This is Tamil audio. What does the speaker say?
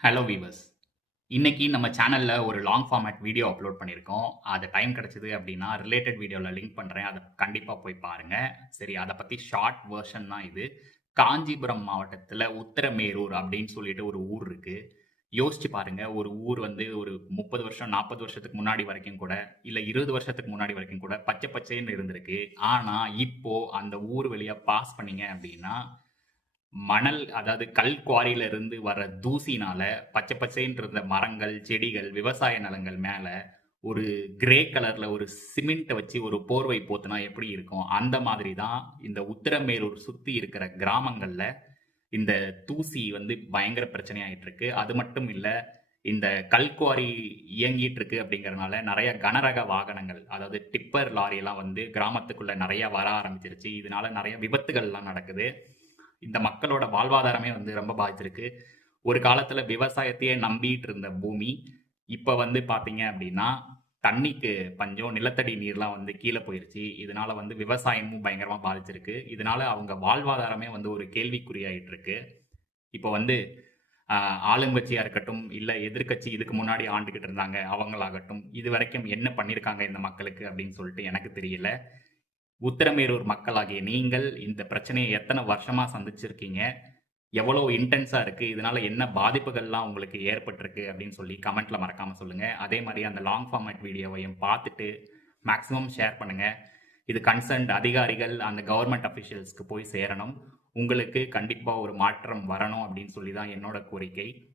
Hello viewers. இன்னைக்கு நம்ம சேனல்ல ஒரு லாங் ஃபார்மேட் வீடியோ அப்லோட் பண்ணியிருக்கோம். அது டைம் கிடைச்சது அப்படின்னா, ரிலேட்டட் வீடியோல லிங்க் பண்றேன். அத கண்டிப்பா போய் பாருங்க. சரி, அத பத்தி ஷார்ட் வெர்ஷன் தான் இது. காஞ்சிபுரம் மாவட்டத்தில உத்திரமேரூர் அப்படின்னு சொல்லிட்டு ஒரு ஊர் இருக்கு. யோசிச்சு பாருங்க, ஒரு ஊர் வந்து ஒரு 30 வருஷம், 40 வருஷத்துக்கு முன்னாடி வரைக்கும் கூட, இல்ல 20 வருஷத்துக்கு முன்னாடி வரைக்கும் கூட பச்சை பச்சேன்னு இருந்திருக்கு. ஆனா, இப்போ அந்த ஊர் வழியா பாஸ் பண்ணீங்க அப்படின்னா, மணல் அதாவது கல் குவாரியில இருந்து வர தூசினால பச்சை பச்சைன்னு இருந்த மரங்கள், செடிகள், விவசாய நிலங்கள் மேல ஒரு கிரே கலர்ல ஒரு சிமெண்ட்ட வச்சு ஒரு போர்வை போத்துனா எப்படி இருக்கும்? அந்த மாதிரி தான் இந்த உத்திரமேரூர் சுத்தி இருக்கிற கிராமங்கள்ல இந்த தூசி வந்து பயங்கர பிரச்சனையாயிட்டு இருக்கு. அது மட்டும் இல்ல, இந்த கல்குவாரி இயங்கிட்டு இருக்கு அப்படிங்கிறனால நெறைய கனரக வாகனங்கள், அதாவது டிப்பர் லாரி எல்லாம் வந்து கிராமத்துக்குள்ள நெறைய வர ஆரம்பிச்சிருச்சு. இதனால நெறைய விபத்துகள்லாம் நடக்குது. இந்த மக்களோட வாழ்வாதாரமே வந்து ரொம்ப பாதிச்சிருக்கு. ஒரு காலத்துல விவசாயத்தையே நம்பிட்டு இருந்த பூமி, இப்ப வந்து பார்த்தீங்க அப்படின்னா, தண்ணிக்கு பஞ்சம், நிலத்தடி நீர்லாம் வந்து கீழ போயிருச்சு. இதனால வந்து விவசாயமும் பயங்கரமா பாதிச்சிருக்கு. இதனால அவங்க வாழ்வாதாரமே வந்து ஒரு கேள்விக்குறியாயிட்டு இருக்கு. இப்போ வந்து அ ஆளுங்கட்சியா இருக்கட்டும், இல்ல எதிர்க்கட்சி இதுக்கு முன்னாடி ஆண்டுகிட்டு இருந்தாங்க அவங்களாகட்டும், இதுவரைக்கும் என்ன பண்ணியிருக்காங்க இந்த மக்களுக்கு அப்படின்னு சொல்லிட்டு எனக்கு தெரியல. உத்திரமேரூர் மக்களாகிய நீங்கள் இந்த பிரச்சனைய எத்தன வருஷமா சந்திச்சிருக்கீங்க? எவ்வளோ இன்டென்ஸா இருக்கு? இதனால என்ன பாதிப்புகள்லாம் உங்களுக்கு ஏற்பட்டிருக்கு? அப்படின்னு சொல்லி கமெண்ட்ல மறக்காம சொல்லுங்க. அதே மாரி அந்த லாங் ஃபார்மேட் வீடியோவையும் பார்த்துட்டு மேக்ஸிமம் ஷேர் பண்ணுங்க. இது கன்சர்ன்ட் அதிகாரிகள், அந்த கவர்ன்மென்ட் அஃபிஷியல்ஸ்க்கு போய் சேரணும். உங்களுக்கு கண்டிப்பா ஒரு மாற்றம் வரணும் அப்படின்னு சொல்லி தான் என்னோட கோரிக்கை.